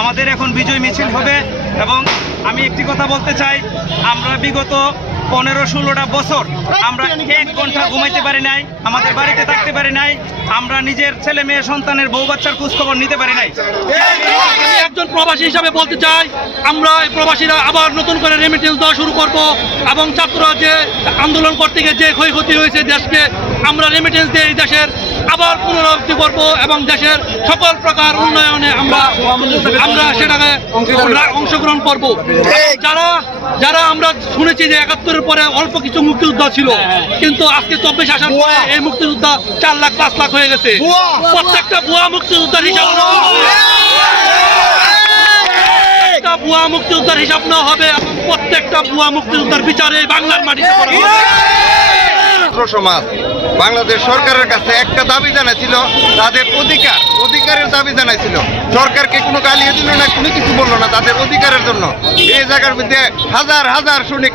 আমাদের এখন বিজয় মিছিল হবে এবং আমি একটি কথা বলতে চাই, আমরা বিগত 15-16টা বছর আমরা 1 ঘন্টা ঘুমাইতে পারি নাই, আমাদের বাড়িতে থাকতে পারি নাই, আমরা নিজের ছেলে মেয়ে সন্তানের বউ বাচ্চার খোঁজখবর নিতে পারি নাই। আমি একজন প্রবাসী হিসাবে বলতে চাই, আমরা এই প্রবাসীরা আবার নতুন করে রেমিটেন্স দেওয়া শুরু করব এবং ছাত্ররা যে আন্দোলন করতে গিয়ে যে ক্ষয়ক্ষতি হয়েছে দেশকে, আমরা রেমিটেন্স দিয়ে এই দেশের আবার পুনরাবৃত্তি করব এবং দেশের সকল প্রকার উন্নয়নে আমরা সেটাকে অংশগ্রহণ করব। যারা আমরা শুনেছি যে 71-এর পরে অল্প কিছু মুক্তিযোদ্ধা ছিল, কিন্তু আজকে 24 আসার পরে এই মুক্তিযোদ্ধা 4 লাখ 5 লাখ হয়ে গেছে। প্রত্যেকটা ভুয়া মুক্তিযোদ্ধার হিসাব নেওয়া হবে এবং প্রত্যেকটা ভুয়া মুক্তিযোদ্ধার বিচারে বাংলার মাটিতে করা হবে। সমাজ বাংলাদেশ সরকারের কাছে একটা দাবি জানাইছিল, তাদের অধিকারের দাবি জানাইছিল। সরকারকে কোনো গালিয়ে দিল না, কোনো কিছু বললো না, তাদের অধিকারের জন্য। এই জায়গার মধ্যে হাজার হাজার সৈনিক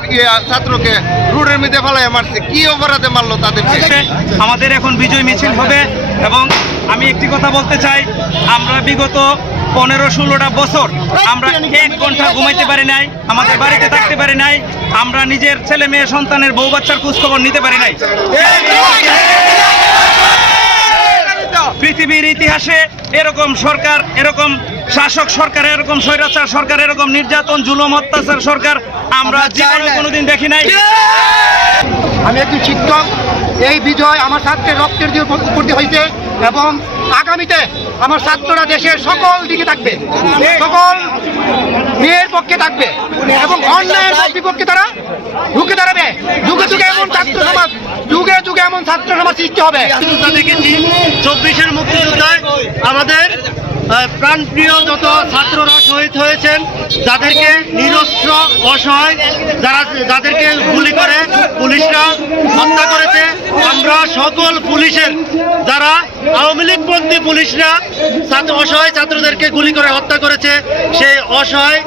ছাত্রকে রোডের মধ্যে ফেলাইয়া মারছে। কি অপরাধে মারলো তাদেরকে? আমাদের এখন বিজয় মিছিল হবে এবং আমি একটি কথা বলতে চাই, আমরা বিগত 15-16টা বছর আমরা 1 ঘন্টা ঘুমাইতে পারি নাই, আমাদের বাড়িতে থাকতে পারি নাই, আমরা নিজের ছেলে মেয়ে সন্তানের বউ বাচ্চার খোঁজখবর নিতে পারি নাই। পৃথিবীর ইতিহাসে এরকম সরকার, এরকম শাসক সরকার, এরকম স্বৈরাচার সরকার, এরকম নির্যাতন, জুলুম, অত্যাচার সরকার আমরা জীবনে কোনোদিন দেখি নাই। আমি একজন শিক্ষক, এই বিজয় আমার ছাত্রের রক্তের উপর দিয়ে হয়েছে এবং আগামীতে আমার ছাত্ররা দেশের সকল দিকে থাকবে, সকল মেয়ের পক্ষে থাকবে এবং অন্যায়ের বিপক্ষে তারা ঢুকে দাঁড়াবে। যুগে যুগে এমন ছাত্র সমাজ, যুগে যুগে এমন ছাত্র সমাজ সৃষ্টি হবে। দেখেছি 24-এর মুক্তিযোদ্ধায় আমাদের প্রাণপ্রিয় যত ছাত্ররা শহীদ হয়েছেন, যাদেরকে নিরস্ত্র অসহায় যাদেরকে গুলি করে পুলিশরা হত্যা করেছে, আমরা সকল পুলিশের যারা আওয়ামী লীগপন্থী পুলিশরা অসহায় ছাত্রদেরকে গুলি করে হত্যা করেছে, সেই অসহায়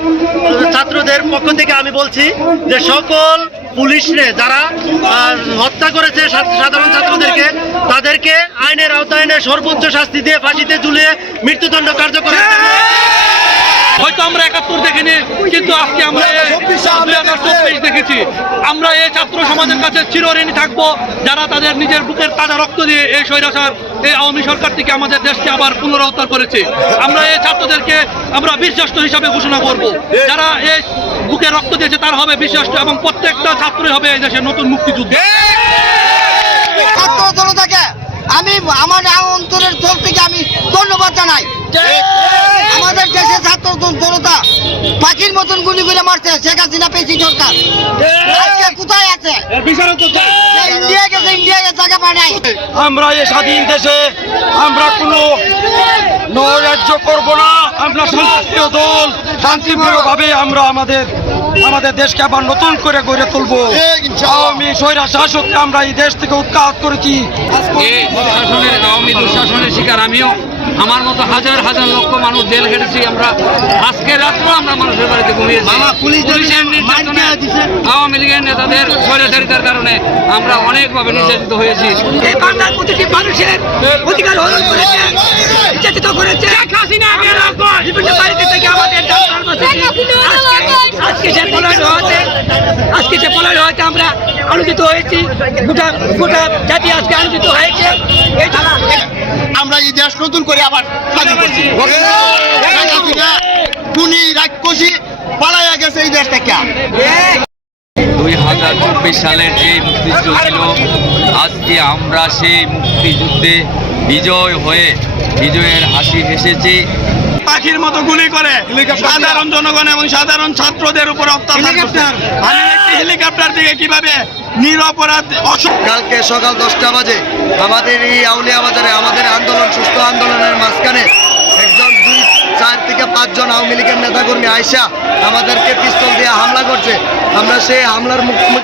ছাত্রদের পক্ষ থেকে আমি বলছি যে সকল পুলিশরে যারা হত্যা করেছে সাধারণ ছাত্রদেরকে, তাদেরকে আইনের আওতায় এনে সর্বোচ্চ শাস্তি দিয়ে ফাঁসিতে ঝুলিয়ে মৃত্যুদণ্ড কার্যকর। হয়তো আমরা 71 দেখিনি, কিন্তু আজকে আমরা 2024 দেখেছি। আমরা এই ছাত্র সমাজের কাছে চিরঋণী থাকবো, যারা তাদের নিজের বুকের তাজা রক্ত দিয়ে এই স্বৈরাচার, এই আওয়ামী সরকার থেকে আমাদের দেশকে আবার পুনরুদ্ধার করেছে। আমরা এই ছাত্রদেরকে আমরা বীরশ্রেষ্ঠ হিসাবে ঘোষণা করব। যারা এই বুকে রক্ত দিয়েছে তারা হবে বীরশ্রেষ্ঠ এবং প্রত্যেকটা ছাত্রই হবে এই দেশের নতুন মুক্তিযুদ্ধ। ছাত্র জনতাকে আমি আমার অন্তরের তরফ থেকে আমি ধন্যবাদ জানাই। আমাদের দেশের ছাত্র জনতা পাখির মতন গুলি করে মারছে শেখ হাসিনা পেশি সরকার। আজকে কোথায় আছে? ইন্ডিয়া গেছে, ইন্ডিয়ায় জায়গা পায় নাই। আমরা এই স্বাধীন দেশে আমরা কোনো নৈরাজ্য করব না। আমরা শান্তিপ্রিয় দল, শান্তিপ্রিয়ভাবে আমরা আমাদের দেশকে আবার নতুন করে গড়ে তুলবো। আওয়ামী স্বৈরা শাসককে আমরা এই দেশ থেকে উৎখাত করেছি। আওয়ামী দুঃশাসনের শিকার আমিও, আমার মতো হাজার হাজার লক্ষ মানুষ জেল খেটেছি। আমরা আজকে রাত্র আমরা মানুষের বাড়িতে ঘুমিয়েছি। পুলিশের নির্যাতনে, আওয়ামী লীগের নেতাদের স্বৈরাচারিতার কারণে আমরা অনেকভাবে নির্যাতিত হয়েছি। বাংলার প্রতিটি মানুষের অধিকার হরণ করেছে, নির্যাতিত করেছে। বিভিন্ন বাড়িতে থেকে আমাদের আজকে সে পলায়ন হয়েছে, আমরা আলোচিত হয়েছি। গোটা জাতি আজকে আলোচিত হয়েছে। আমরা এই দেশ নতুন করে আবার স্বাধীন করছি। খুনি রাক্ষসী পালাইয়া গেছে এই দেশ থেকে। 2024 সালের যে মুক্তিযুদ্ধ ছিল, আজকে আমরা সেই মুক্তিযুদ্ধে বিজয় হয়ে বিজয়ের হাসি হেসেছি। পাখির মতো গুলি করে সাধারণ জনগণ এবং সাধারণ ছাত্রদের উপর অত্যাচার করছে। আমি একটি হেলিকপ্টার থেকে কিভাবে নিরপরাধ কালকে সকাল 10টা বাজে আমাদের এই আউলিয়া বাজারে আমাদের আন্দোলন, সুস্থ আন্দোলনের মাঝখানে একজন 4 থেকে 5 জন আওয়ামী লীগের নেতাকর্মী আইসা আমাদেরকে পিস্তল দিয়ে হামলা করছে। আমরা সেই হামলার